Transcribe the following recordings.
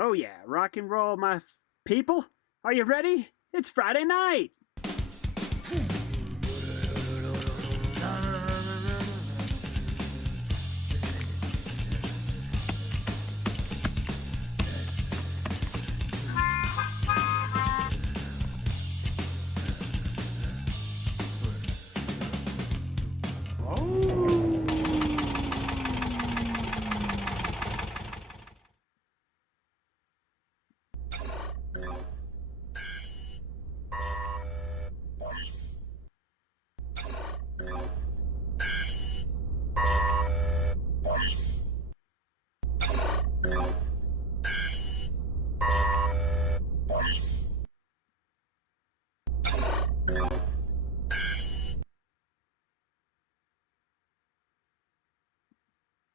Oh yeah, rock and roll, my people. Are you ready? It's Friday night.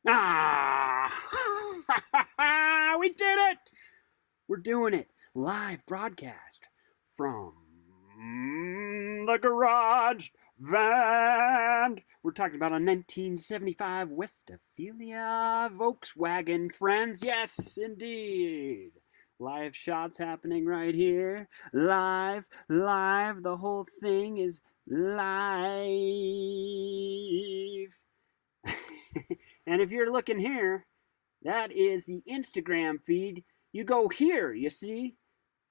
Ah! We did it! We're doing it. Live broadcast from the garage van. We're talking about a 1975 Westphalia Volkswagen, friends. Yes, indeed. Live shots happening right here. Live. The whole thing is live. And if you're looking here, that is the Instagram feed. You go here, you see.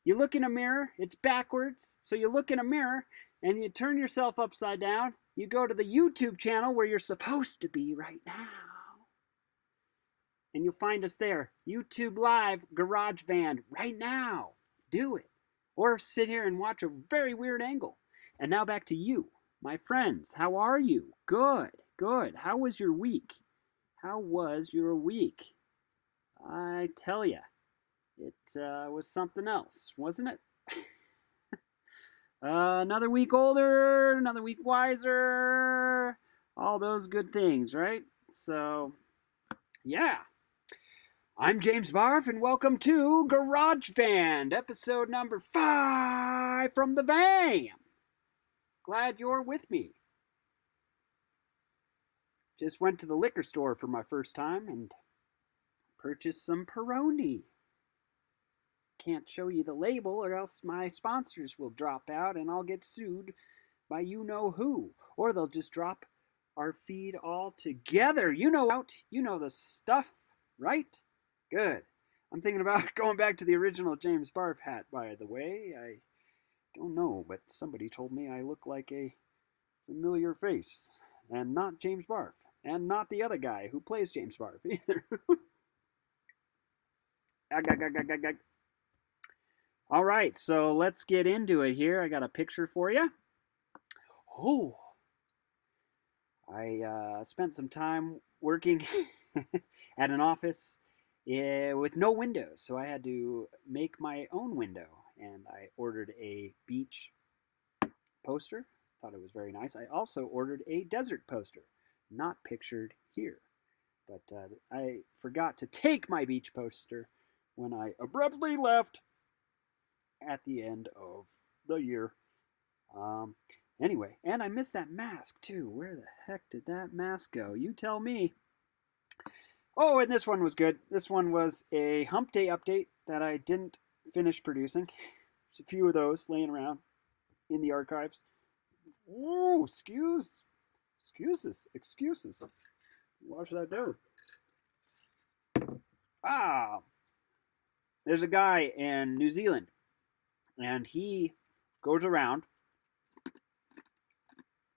You look in a mirror, it's backwards. So you look in a mirror and you turn yourself upside down. You go to the YouTube channel where you're supposed to be right now. And you'll find us there. YouTube Live Garage Van right now. Do it. Or sit here and watch a very weird angle. And now back to you, my friends. How are you? Good. How was your week? How was your week? I tell ya, it was something else, wasn't it? Another week older, another week wiser, all those good things, right? So, yeah. I'm James Barff, and welcome to Garage Van, episode number 5 from the van. Glad you're with me. Just went to the liquor store for my first time and purchased some Peroni. Can't show you the label or else my sponsors will drop out and I'll get sued by you-know-who. Or they'll just drop our feed altogether. You know the stuff, right? Good. I'm thinking about going back to the original James Barff hat, by the way. I don't know, but somebody told me I look like a familiar face. And not James Barff. And not the other guy who plays James Barff either. All right, so let's get into it here. I got a picture for you. Oh, I spent some time working at an office with no windows, so I had to make my own window. And I ordered a beach poster. Thought it was very nice. I also ordered a desert poster, not pictured here. But I forgot to take my beach poster when I abruptly left at the end of the year. Anyway, and I missed that mask too. Where the heck did that mask go? You tell me. Oh, and this one was good. This one was a hump day update that I didn't finish producing. There's a few of those laying around in the archives. Oh, excuses. Watch that down. There's a guy in New Zealand, and he goes around,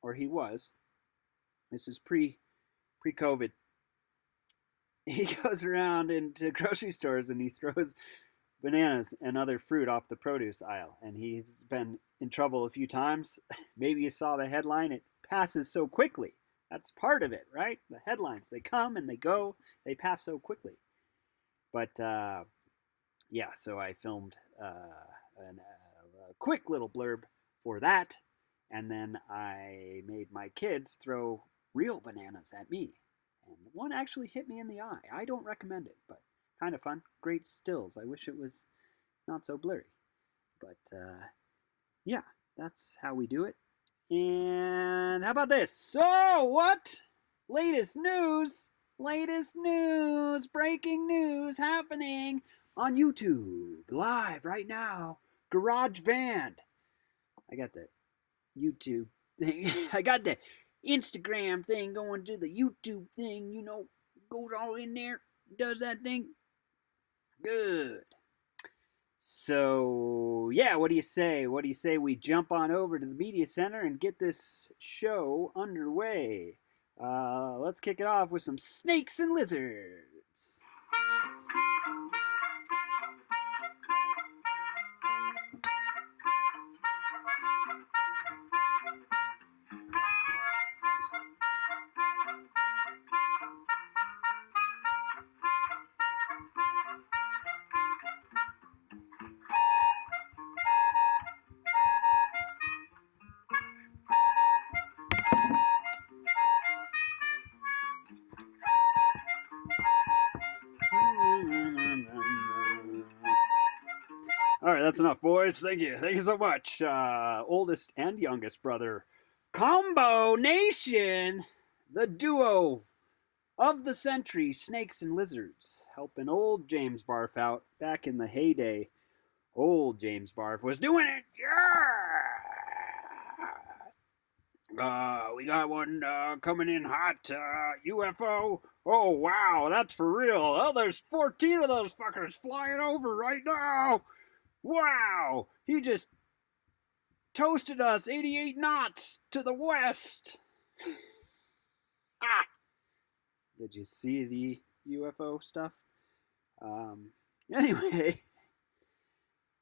or he was. This is pre-COVID. He goes around into grocery stores and he throws bananas and other fruit off the produce aisle. And he's been in trouble a few times. Maybe you saw the headline. It passes so quickly. That's part of it, right? The headlines, they come and they go. They pass so quickly. But, yeah, so I filmed a quick little blurb for that. And then I made my kids throw real bananas at me. And one actually hit me in the eye. I don't recommend it, but kind of fun. Great stills. I wish it was not so blurry. But, yeah, that's how we do it. And how about this? So, what? Latest news, breaking news happening. on YouTube, live right now. Garage Band. I got the YouTube thing. I got the Instagram thing going to the YouTube thing, you know, goes all in there, does that thing. Good. So, yeah, what do you say? What do you say we jump on over to the media center and get this show underway? Let's kick it off with some snakes and lizards. All right, that's enough, boys. Thank you. Thank you so much. Oldest and youngest brother. Combo Nation, the duo of the century, snakes and lizards, helping old James Barff out back in the heyday. Old James Barff was doing it. Yeah! We got one coming in hot. UFO. Oh, wow, that's for real. Oh, there's 14 of those fuckers flying over right now. Wow, he just toasted us 88 knots to the west. Ah! Did you see the UFO stuff? Anyway,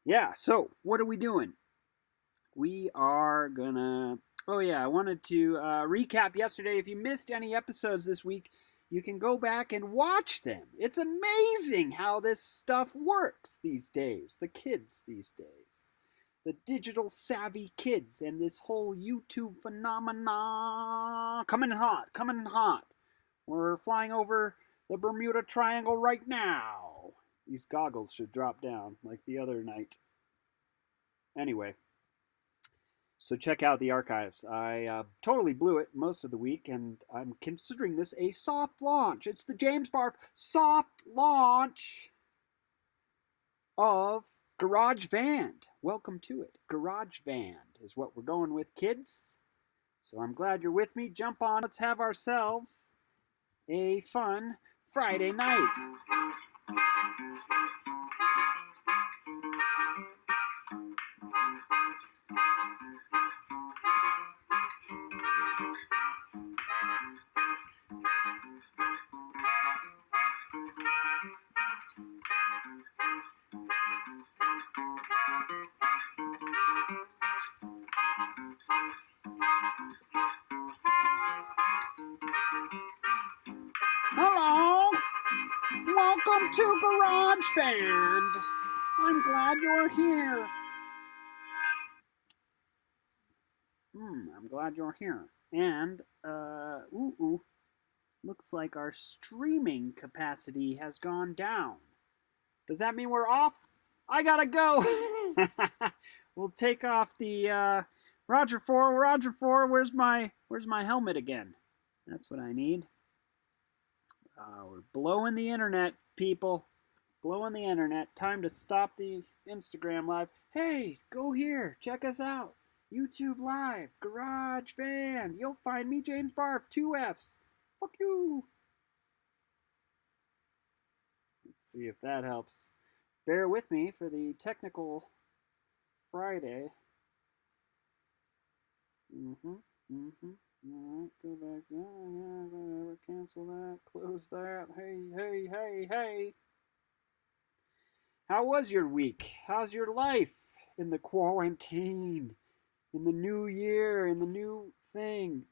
yeah, so what are we doing? We are gonna... Oh yeah, I wanted to recap yesterday. If you missed any episodes this week, you can go back and watch them. It's amazing how this stuff works these days. The kids these days. The digital savvy kids and this whole YouTube phenomenon. Coming in hot, coming in hot. We're flying over the Bermuda Triangle right now. These goggles should drop down like the other night. Anyway. So check out the archives. I totally blew it most of the week, and I'm considering this a soft launch. It's the James Barff soft launch of Garage Band. Welcome to it. Garage Band is what we're going with, kids. So I'm glad you're with me. Jump on. Let's have ourselves a fun Friday night. Hello! Welcome to Garage Band. I'm glad you're here. I'm glad you're here. And, looks like our streaming capacity has gone down. Does that mean we're off? I gotta go. We'll take off the, Roger 4, where's my helmet again? That's what I need. We're blowing the internet, people. Blowing the internet. Time to stop the Instagram live. Hey, go here. Check us out. YouTube Live. Garage Band. You'll find me, James Barff. 2 Fs. Fuck you. Let's see if that helps. Bear with me for the technical Friday. Alright, go back. Yeah, cancel that. Close that. Hey. How was your week? How's your life in the quarantine? In the new year? In the new thing?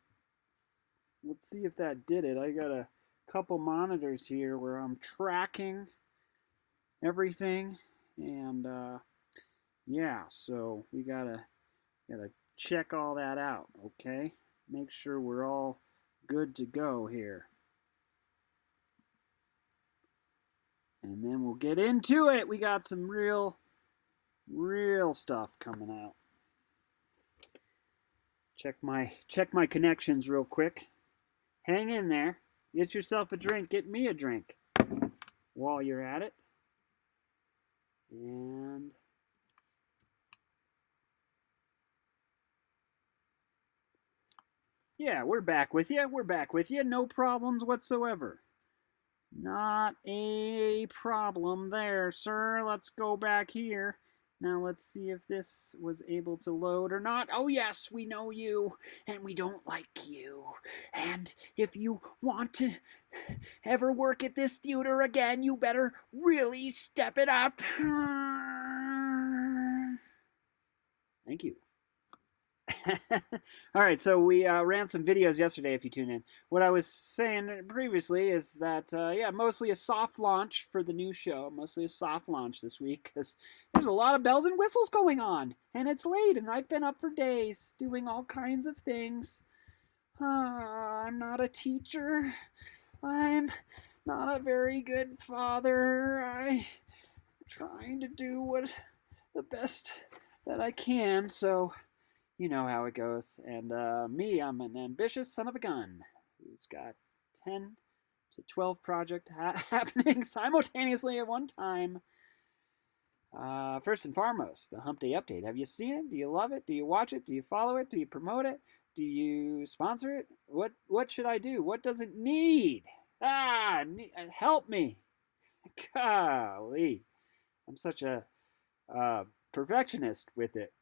Let's see if that did it. I got a couple monitors here where I'm tracking everything. And, yeah, so we gotta check all that out, okay? Make sure we're all good to go here. And then we'll get into it. We got some real stuff coming out. Check my connections real quick. Hang in there. Get yourself a drink. Get me a drink while you're at it. And yeah, we're back with you. We're back with you. No problems whatsoever. Not a problem there, sir. Let's go back here. Now let's see if this was able to load or not. Oh yes, we know you, and we don't like you. And if you want to ever work at this theater again, you better really step it up. Thank you. All right, so we ran some videos yesterday. If you tune in, what I was saying previously is that yeah, mostly a soft launch for the new show. Mostly a soft launch this week because there's a lot of bells and whistles going on, and it's late, and I've been up for days doing all kinds of things. I'm not a teacher. I'm not a very good father. I'm trying to do what the best that I can. So you know how it goes. And me, I'm an ambitious son of a gun who's got 10 to 12 projects happening simultaneously at one time. First and foremost, the Hump Day Update. Have you seen it? Do you love it? Do you watch it? Do you follow it? Do you promote it? Do you sponsor it? What should I do? What does it need? Help me. Golly. I'm such a perfectionist with it.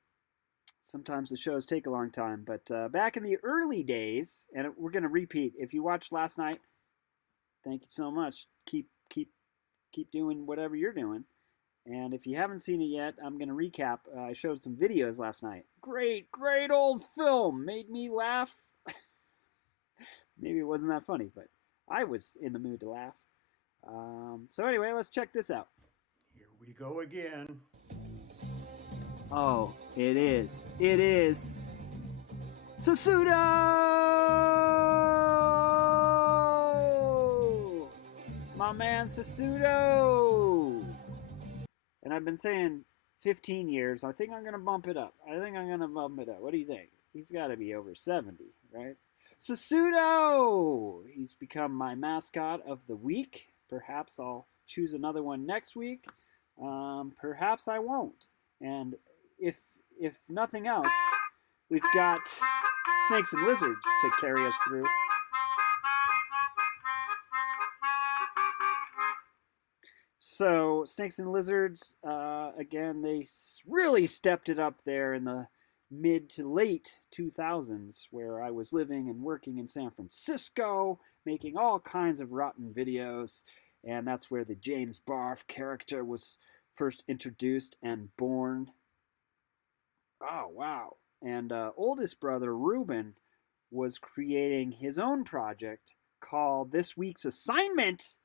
Sometimes the shows take a long time, but back in the early days, and we're going to repeat. If you watched last night, thank you so much. Keep doing whatever you're doing. And if you haven't seen it yet, I'm going to recap. I showed some videos last night. Great old film. Made me laugh. Maybe it wasn't that funny, but I was in the mood to laugh. So anyway, let's check this out. Here we go again. Oh, it is. It is. Susudo! It's my man Susudo! And I've been saying 15 years. I think I'm going to bump it up. What do you think? He's got to be over 70, right? Susudo! He's become my mascot of the week. Perhaps I'll choose another one next week. Perhaps I won't. And if nothing else, we've got snakes and lizards to carry us through. So snakes and lizards, again, they really stepped it up there in the mid to late 2000s, where I was living and working in San Francisco, making all kinds of rotten videos, and that's where the James Barff character was first introduced and born. Oh, wow. And oldest brother, Ruben, was creating his own project called This Week's Assignment.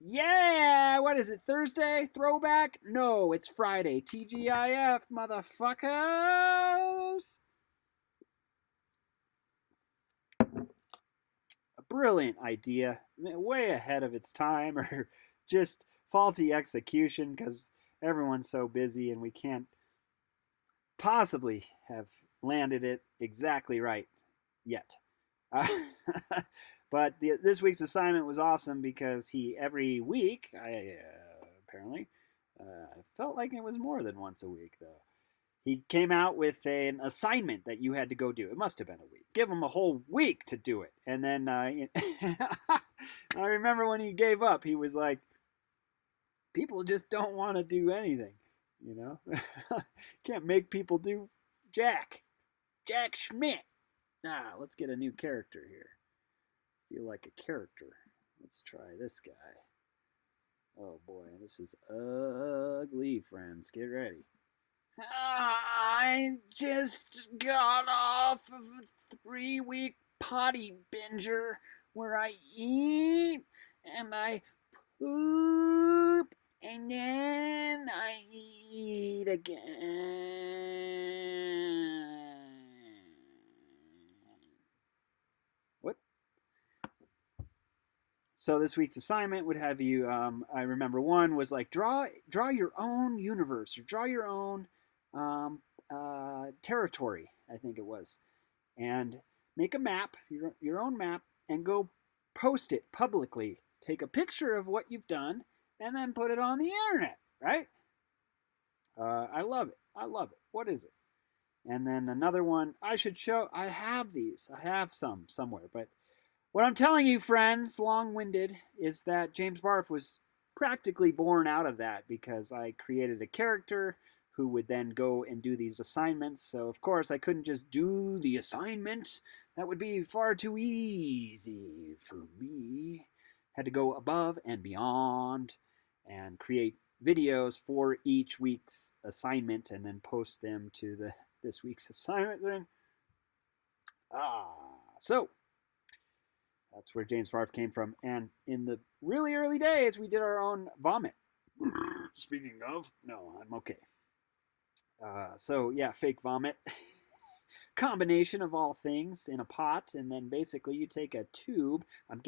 Yeah! What is it, Thursday? Throwback? No, it's Friday. TGIF, motherfuckers! A brilliant idea. Way ahead of its time, or just faulty execution because everyone's so busy and we can't possibly have landed it exactly right yet. But this week's assignment was awesome because every week, apparently, felt like it was more than once a week though. He came out with an assignment that you had to go do. It must have been a week. Give him a whole week to do it. And then I remember when he gave up, he was like, people just don't want to do anything. You know, can't make people do Jack Schmidt. Let's get a new character here. Feel like a character. Let's try this guy. Oh boy, this is ugly, friends. Get ready. I just got off of a 3-week potty binger where I eat and I poop and then I eat again. What? So this week's assignment would have you, I remember one was like draw your own universe or draw your own territory, I think it was, and make a map, your own map, and go post it publicly. Take a picture of what you've done and then put it on the internet, right? I love it. I love it. What is it? And then another one. I should show. I have these. I have some somewhere. But what I'm telling you, friends, long-winded, is that James Barff was practically born out of that because I created a character who would then go and do these assignments. So of course I couldn't just do the assignment. That would be far too easy for me. Had to go above and beyond and create videos for each week's assignment and then post them to the this week's assignment thing. So that's where James Barff came from. And in the really early days, we did our own vomit. Speaking of, no, I'm okay. So yeah, fake vomit. Combination of all things in a pot, and then basically you take a tube. I'm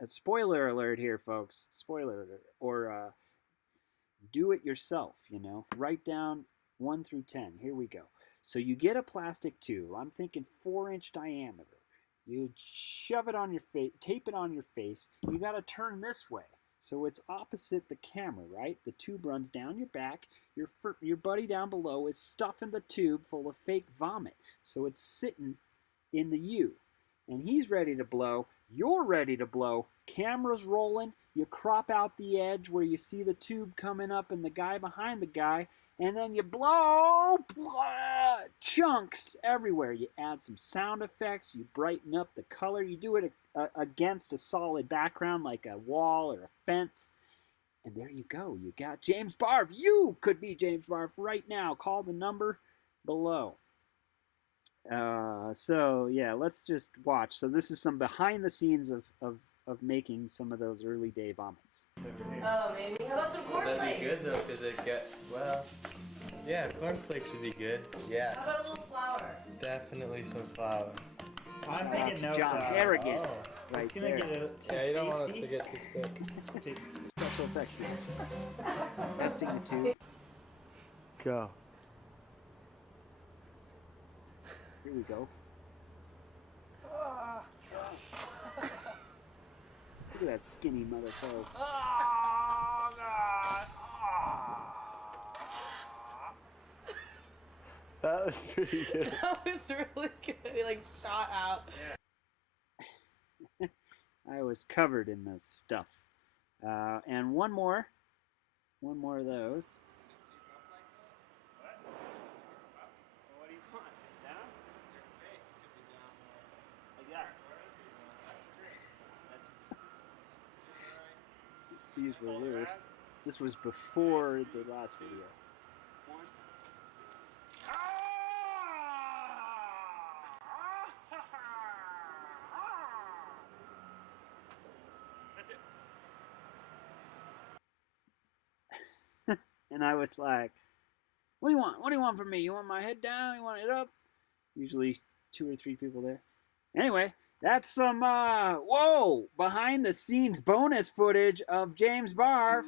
a spoiler alert here, folks. Spoiler alert. Or do it yourself, Write down 1 through 10. Here we go. So you get a plastic tube. I'm thinking 4-inch diameter. You shove it on your face, tape it on your face. You got to turn this way. So it's opposite the camera, right? The tube runs down your back. Your buddy down below is stuffing the tube full of fake vomit. So it's sitting in the U. And he's ready to blow. You're ready to blow. Camera's rolling. You crop out the edge where you see the tube coming up and the guy behind the guy. And then you blow, chunks everywhere. You add some sound effects. You brighten up the color. You do it against a solid background like a wall or a fence. And there you go. You got James Barff. You could be James Barff right now. Call the number below. So, yeah, let's just watch. So this is some behind the scenes of making some of those early day vomits. Oh, maybe. How about some cornflakes? That'd be good though, because it gets, well, yeah, cornflakes would be good. Yeah. How about a little flour? Definitely some flour. I'm thinking no John flour. Harrigan. Oh, Right it's gonna there. get Yeah, you don't want us tasty. to get too thick. Special effects. Testing the tube. Go. Here we go. Look at that skinny motherfucker. Oh, God. That was pretty good. That was really good. He shot out. I was covered in this stuff. And one more of those. What do you want? Down? Your face could be down more. Like that. That's great. That's good, right? These were loose. This was before the last video. That's it. And I was like, what do you want? What do you want from me? You want my head down? You want it up? Usually 2 or 3 people there. Anyway, that's some, behind the scenes bonus footage of James Barff.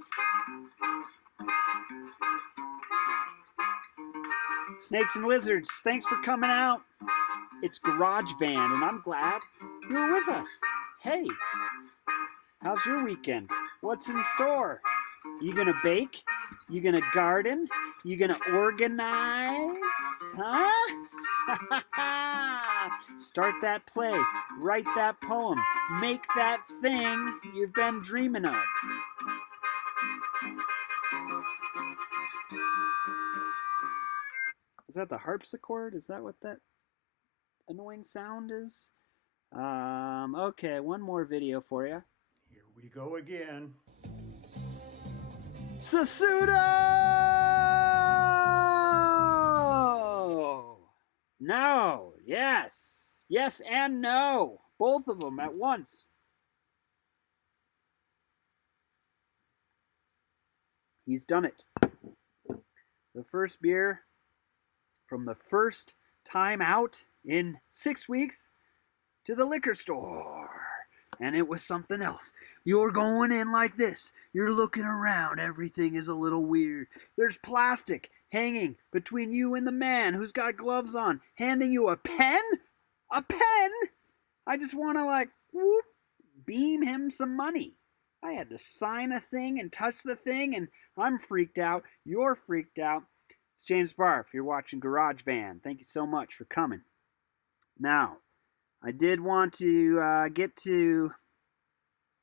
Snakes and Lizards, thanks for coming out. It's Garage Van, and I'm glad you're with us. Hey, how's your weekend? What's in store? You gonna bake? You gonna garden? You gonna organize? Huh? Start that play. Write that poem. Make that thing you've been dreaming of. Is that the harpsichord? Is that what that annoying sound is? Okay, one more video for you. Here we go again. Sasudo! No. Yes. Yes and no. Both of them at once. He's done it. The first beer from the first time out in 6 weeks to the liquor store. And it was something else. You're going in like this. You're looking around. Everything is a little weird. There's plastic hanging between you and the man who's got gloves on, handing you a pen? A pen? I just want to beam him some money. I had to sign a thing and touch the thing, and I'm freaked out. You're freaked out. It's James Barff. You're watching Garage Van. Thank you so much for coming. Now, I did want to get to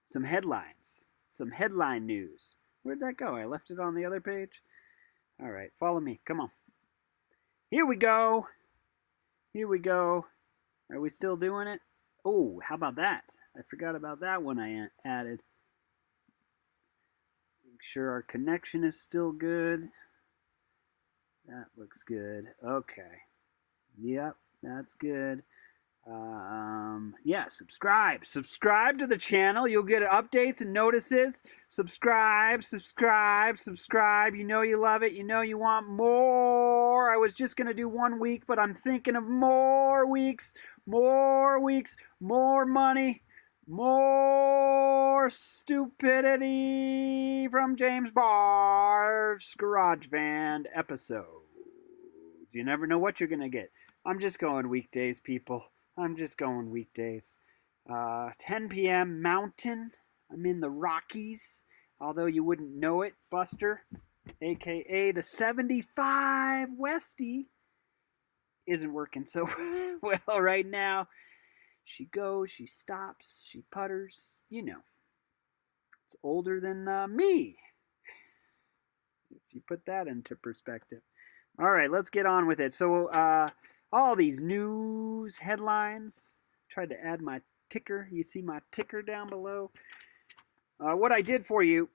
some headlines, some headline news. Where'd that go? I left it on the other page. All right, follow me. Come on. Here we go. Here we go. Are we still doing it? Oh, how about that? I forgot about that one I added. Make sure our connection is still good. That looks good. Okay. Yep, that's good. Yeah, subscribe. Subscribe to the channel. You'll get updates and notices. Subscribe, subscribe, subscribe. You know you love it. You know you want more. I was just going to do 1 week, but I'm thinking of more weeks, more money, more stupidity from James Barff's Garage Van episode. You never know what you're going to get. I'm just going weekdays, people. I'm just going weekdays. 10 p.m. Mountain. I'm in the Rockies, although you wouldn't know it. Buster, a.k.a. the 75 Westie, isn't working so well right now. She goes, she stops, she putters. You know, it's older than me, if you put that into perspective. All right, let's get on with it. So, all these news headlines. Tried to add my ticker. You see my ticker down below. What I did for you,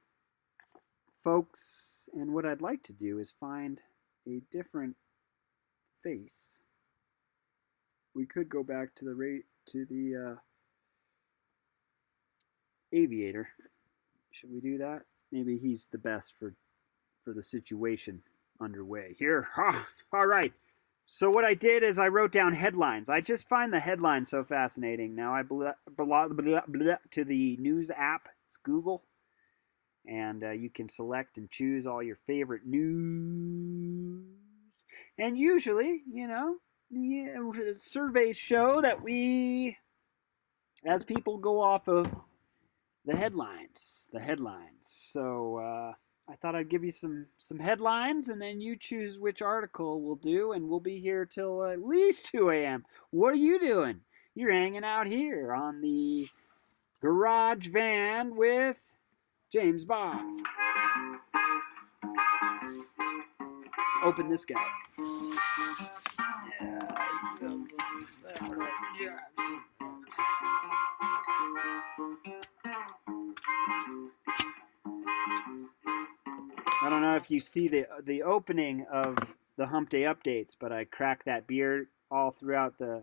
folks, and what I'd like to do is find a different face. We could go back to the aviator. Should we do that? Maybe he's the best for the situation underway here. All right. So what I did is I wrote down headlines. I just find the headlines so fascinating. Now I belong to the news app. It's Google. And you can select and choose all your favorite news. And usually, surveys show that as people go off of the headlines. So I thought I'd give you some headlines, and then you choose which article we'll do, and we'll be here till at least 2 a.m. What are you doing? You're hanging out here on the Garage Van with James Barff. Open this guy. I don't know if you see the opening of the Hump Day updates, but I cracked that beer all throughout the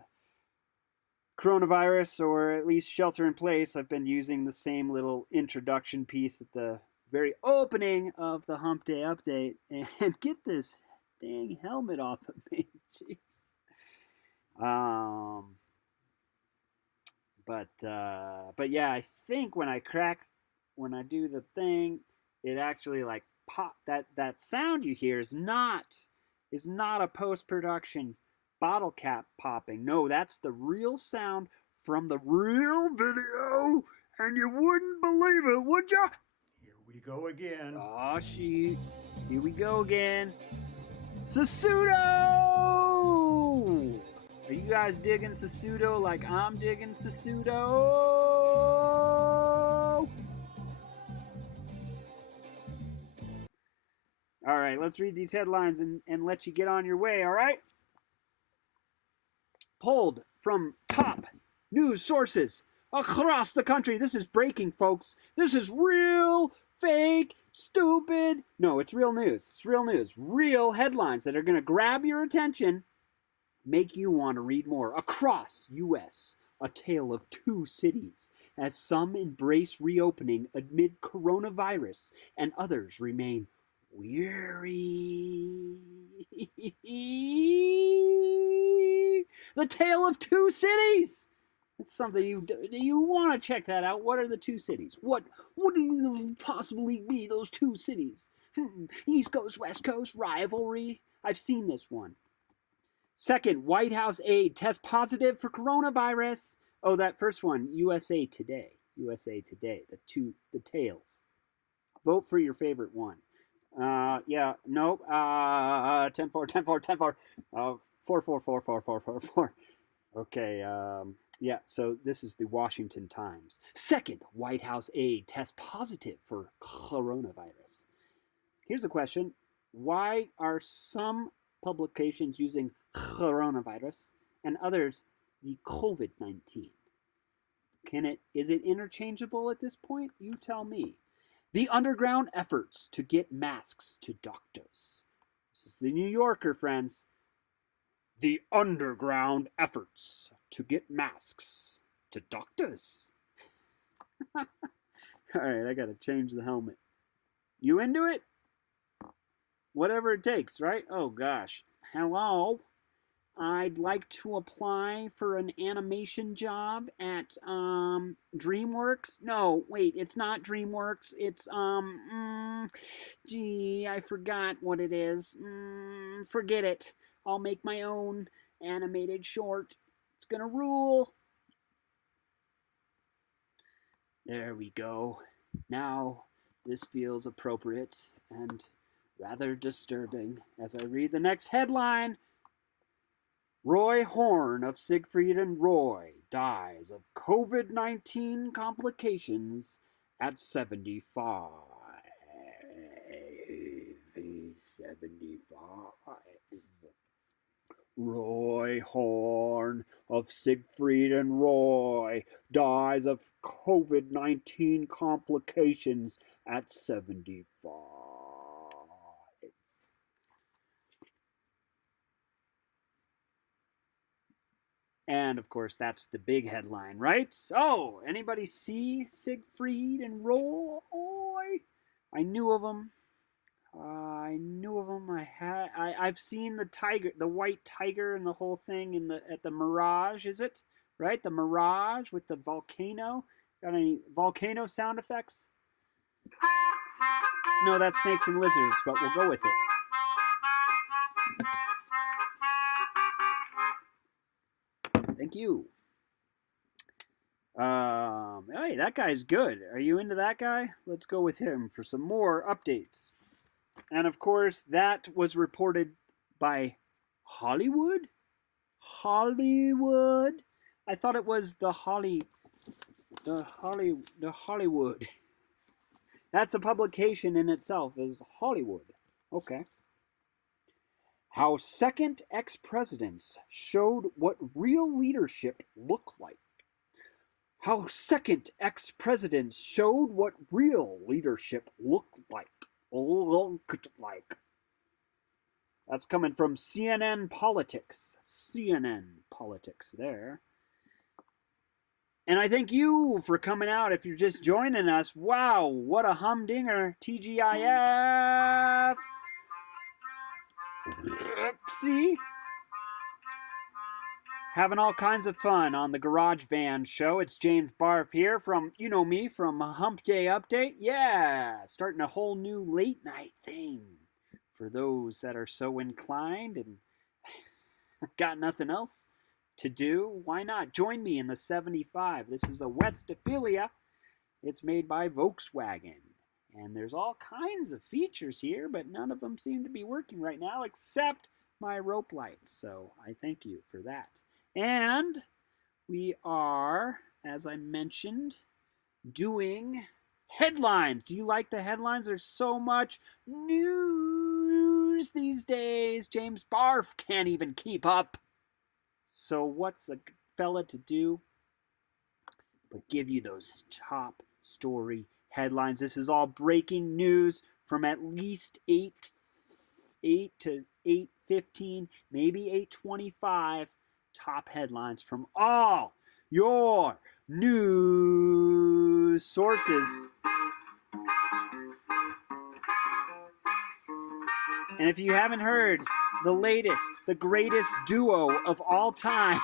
coronavirus, or at least shelter in place. I've been using the same little introduction piece at the very opening of the Hump Day update. And get this dang helmet off of me. Jeez. But yeah, I think when I do the thing, it actually like pop. That sound you hear is not a post-production bottle cap popping. No, that's the real sound from the real video, and you wouldn't believe it, would ya? Here we go again. Oh, shit. Here we go again. Sasudo! Are you guys digging Sasudo like I'm digging Sasudo? All right, let's read these headlines and let you get on your way, all right? Pulled from top news sources across the country. This is breaking, folks. This is real, fake, stupid. No, it's real news. It's real news. Real headlines that are going to grab your attention, make you want to read more. Across U.S., a tale of two cities, as some embrace reopening amid coronavirus and others remain weary. The tale of two cities. It's something you want to check that out. What are the two cities? What would possibly be those two cities? East Coast, West Coast rivalry. I've seen this one. Second, White House aide tests positive for coronavirus. Oh, that first one, USA Today. USA Today. The tails. Vote for your favorite one. Yeah, nope. 10 4, 10 4, 10 4. 4 4 4 4 4 4 4. Okay, yeah, so this is the Washington Times. Second White House aide tests positive for coronavirus. Here's a question. Why are some publications using coronavirus and others the COVID-19? Is it interchangeable at this point? You tell me. The underground efforts to get masks to doctors. This is the New Yorker, friends. The underground efforts to get masks to doctors. All right, I gotta change the helmet. You into it? Whatever it takes, right? Oh gosh. Hello. I'd like to apply for an animation job at DreamWorks. No, wait, it's not DreamWorks. It's gee, I forgot what it is. Forget it. I'll make my own animated short. It's gonna rule. There we go. Now this feels appropriate and rather disturbing as I read the next headline. Roy Horn of Siegfried and Roy dies of COVID-19 complications at 75. 75. Roy Horn of Siegfried and Roy dies of COVID-19 complications at 75. And of course, that's the big headline, right? Oh, anybody see Siegfried and Roy? I knew of them. I've seen the tiger, the white tiger, and the whole thing at the Mirage. Is it right? The Mirage with the volcano. Got any volcano sound effects? No, that's snakes and lizards, but we'll go with it. Thank you. Hey, that guy's good. Are you into that guy? Let's go with him for some more updates. And of course, that was reported by Hollywood? Hollywood? I thought it was the Hollywood. That's a publication in itself, is Hollywood. Okay. How second ex-presidents showed what real leadership looked like. How second ex-presidents showed what real leadership looked like. That's coming from CNN Politics. CNN Politics there. And I thank you for coming out if you're just joining us. Wow, what a humdinger. TGIF. See? Having all kinds of fun on the Garage Van Show. It's James Barff here from, you know me, from Hump Day Update. Yeah, starting a whole new late night thing for those that are so inclined and got nothing else to do. Why not? Join me in the 75. This is a Westphalia. It's made by Volkswagen. And there's all kinds of features here, but none of them seem to be working right now except my rope lights. So I thank you for that. And we are, as I mentioned, doing headlines. Do you like the headlines? There's so much news these days. James Barff can't even keep up. So what's a fella to do but give you those top story headlines? This is all breaking news from at least 8 to 8:15, maybe 8:25. Top headlines from all your news sources. And if you haven't heard the latest, the greatest duo of all time,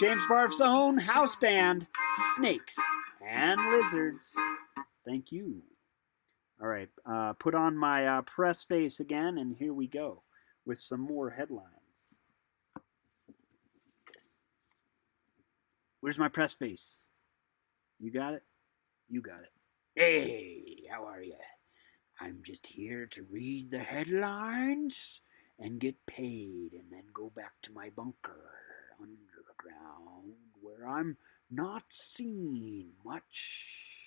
James Barff's own house band, Snakes and Lizards. Thank you. All right, put on my press face again, and here we go with some more headlines. Where's my press face? You got it? You got it. Hey, how are you? I'm just here to read the headlines and get paid and then go back to my bunker underground where I'm not seen much.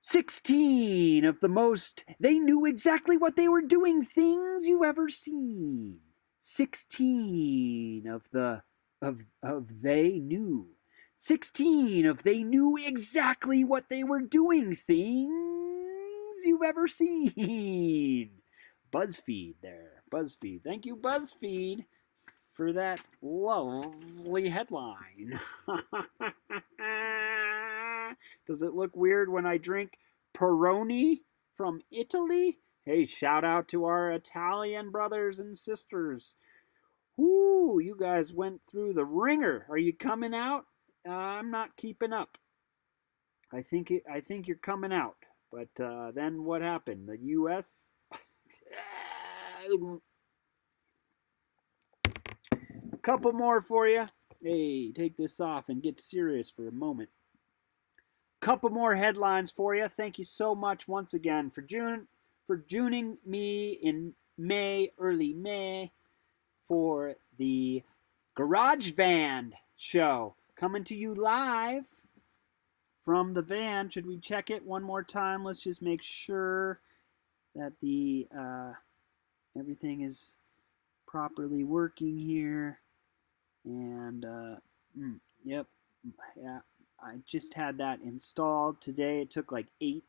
"16 of the most they knew exactly what they were doing things you've ever seen. 16 of they knew. 16 of they knew exactly what they were doing things you've ever seen." BuzzFeed there. BuzzFeed. Thank you, BuzzFeed, for that lovely headline. Does it look weird when I drink Peroni from Italy? Hey, shout out to our Italian brothers and sisters. Whoo, you guys went through the ringer. Are you coming out? I'm not keeping up. I think you're coming out. But then what happened? The U.S. Couple more for you. Hey, take this off and get serious for a moment. Couple more headlines for you. Thank you so much once again for joining me in May, early May, for the Garage Van show. Coming to you live from the van. Should we check it one more time? Let's just make sure that the everything is properly working here. And yep, yeah, I just had that installed today. It took like 8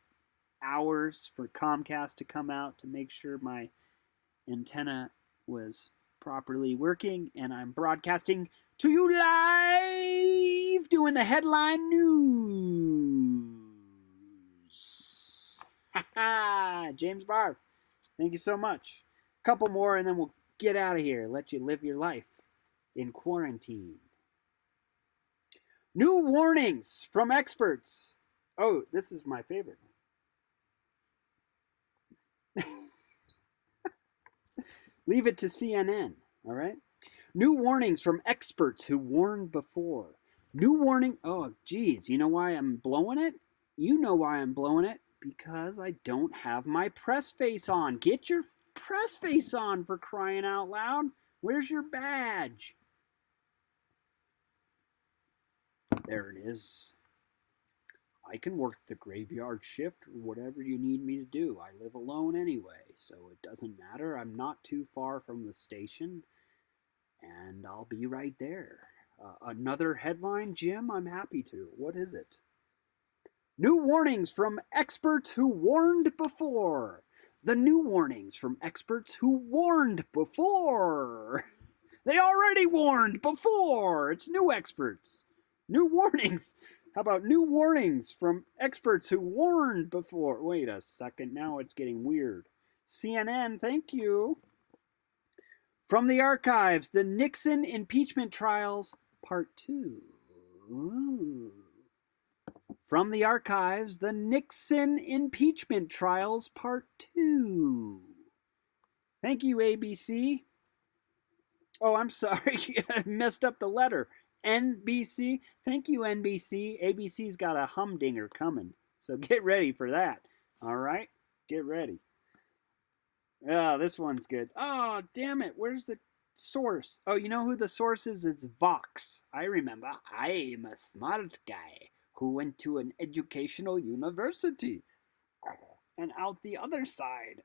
hours for Comcast to come out to make sure my antenna was properly working, and I'm broadcasting to you live, doing the headline news. James Barff, thank you so much. Couple more and then we'll get out of here, let you live your life in quarantine. New warnings from experts. Oh, this is my favorite. Leave it to CNN, all right? New warnings from experts who warned before. New warning. Oh, geez, you know why I'm blowing it? You know why I'm blowing it. Because I don't have my press face on. Get your press face on, for crying out loud. Where's your badge? There it is. I can work the graveyard shift or whatever you need me to do. I live alone anyway, so it doesn't matter. I'm not too far from the station, and I'll be right there. Another headline, Jim? I'm happy to. What is it? New warnings from experts who warned before. The new warnings from experts who warned before. They already warned before. It's new experts. New warnings. How about new warnings from experts who warned before? Wait a second. Now it's getting weird. CNN, thank you. From the archives, the Nixon impeachment trials, part 2. Ooh. From the archives, the Nixon impeachment trials, part 2. Thank you, ABC. Oh, I'm sorry. I messed up the letter. NBC. Thank you, NBC. ABC's got a humdinger coming. So get ready for that. All right? Get ready. Oh, this one's good. Oh, damn it. Where's the source? Oh, you know who the source is? It's Vox. I remember. I'm a smart guy who went to an educational university. And out the other side.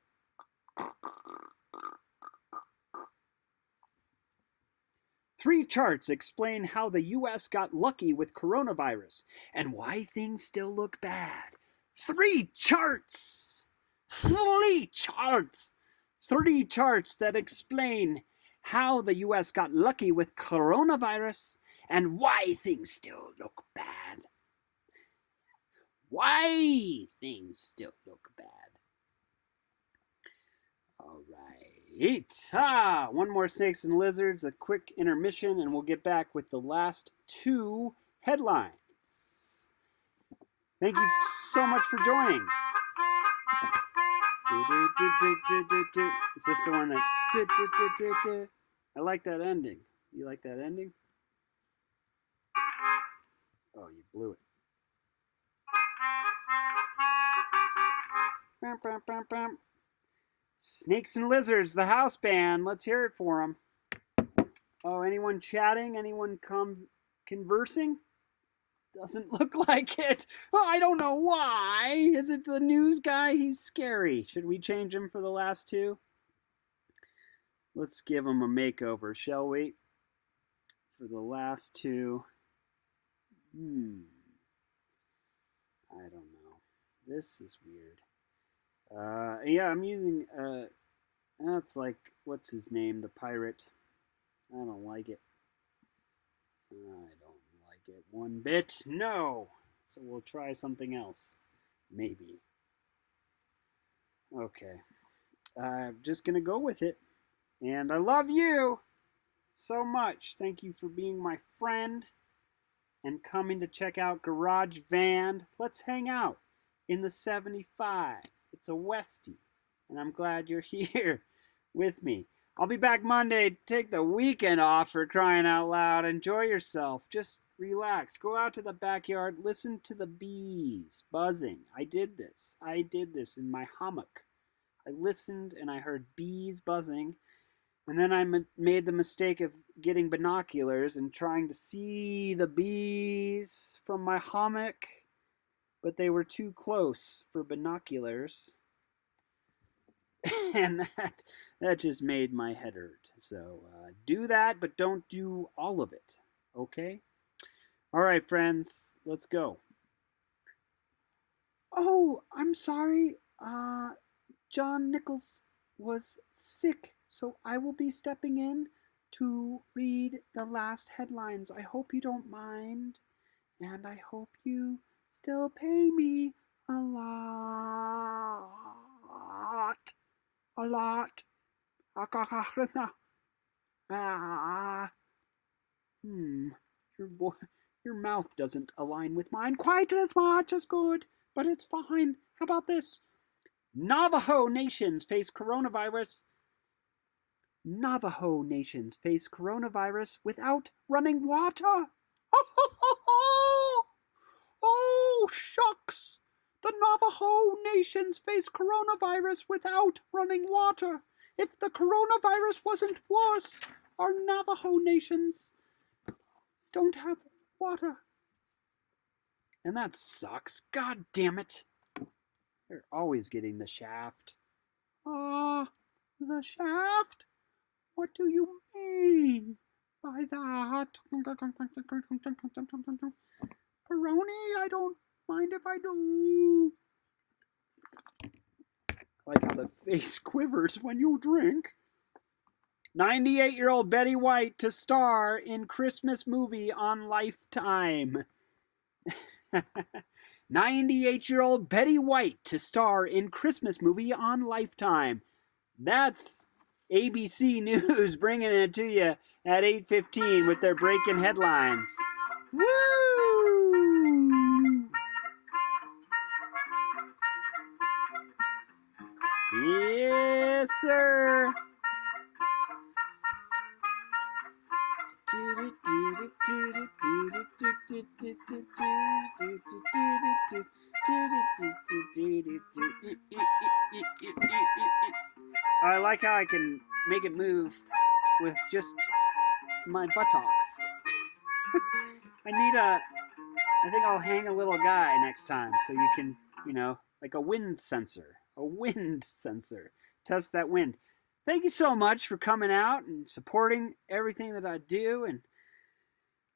Three charts explain how the U.S. got lucky with coronavirus and why things still look bad. 3 charts! 3 charts! 3 charts that explain how the U.S. got lucky with coronavirus and why things still look bad. Why things still look bad. All right. One more snakes and lizards, a quick intermission, and we'll get back with the last 2 headlines. Thank you so much for joining. Is this the one that... I like that ending. You like that ending? Oh, you blew it. Snakes and Lizards, the house band. Let's hear it for them. Oh, anyone chatting? Anyone conversing? Doesn't look like it. Oh, I don't know why. Is it the news guy? He's scary. Should we change him for the last two? Let's give him a makeover, shall we? For the last two. I don't know. This is weird. Yeah, I'm using, that's like, what's his name? The pirate. I don't like it. I don't like it one bit. No! So we'll try something else. Maybe. Okay. I'm just gonna go with it. And I love you so much. Thank you for being my friend and coming to check out Garage Van. Let's hang out in the 75. It's a Westie. And I'm glad you're here with me. I'll be back Monday. Take the weekend off, for crying out loud. Enjoy yourself. Just relax. Go out to the backyard. Listen to the bees buzzing. I did this. In my hammock. I listened and I heard bees buzzing. And then I made the mistake of getting binoculars and trying to see the bees from my hammock. But they were too close for binoculars. And that just made my head hurt. So do that, but don't do all of it. Okay? All right, friends, let's go. Oh, I'm sorry. John Nichols was sick, so I will be stepping in to read the last headlines. I hope you don't mind, and I hope you still pay me a lot. A lot. Your mouth doesn't align with mine quite as much as good, but it's fine. How about this? Navajo nations face coronavirus. Navajo nations face coronavirus without running water. Oh, shucks. The Navajo nations face coronavirus without running water. If the coronavirus wasn't worse, our Navajo nations don't have water. And that sucks. God damn it. They're always getting the shaft. The shaft? What do you mean by that? Peroni, I don't mind if I do. I like how the face quivers when you drink. 98-year-old Betty White to star in Christmas movie on Lifetime. 98-year-old Betty White to star in Christmas movie on Lifetime. That's ABC News bringing it to you at 8:15 with their breaking headlines. Woo! Yes, sir. I like how I can make it move with just my buttocks. I think I'll hang a little guy next time so you can, like a wind sensor. Test that wind. Thank you so much for coming out and supporting everything that I do and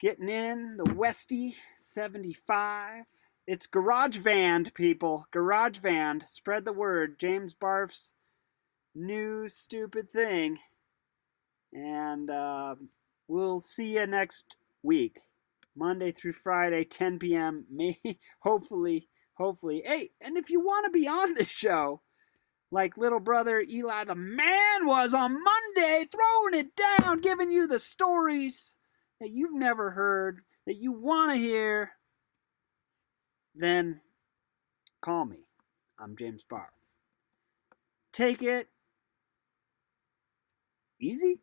getting in the Westie 75. It's Garage Van, people. Garage Van. Spread the word. James Barff's new stupid thing. And we'll see you next week. Monday through Friday, 10 p.m. Hopefully. Hey, and if you want to be on the show, like little brother Eli the Man was on Monday, throwing it down, giving you the stories that you've never heard, that you want to hear, then call me. I'm James Barff. Take it easy.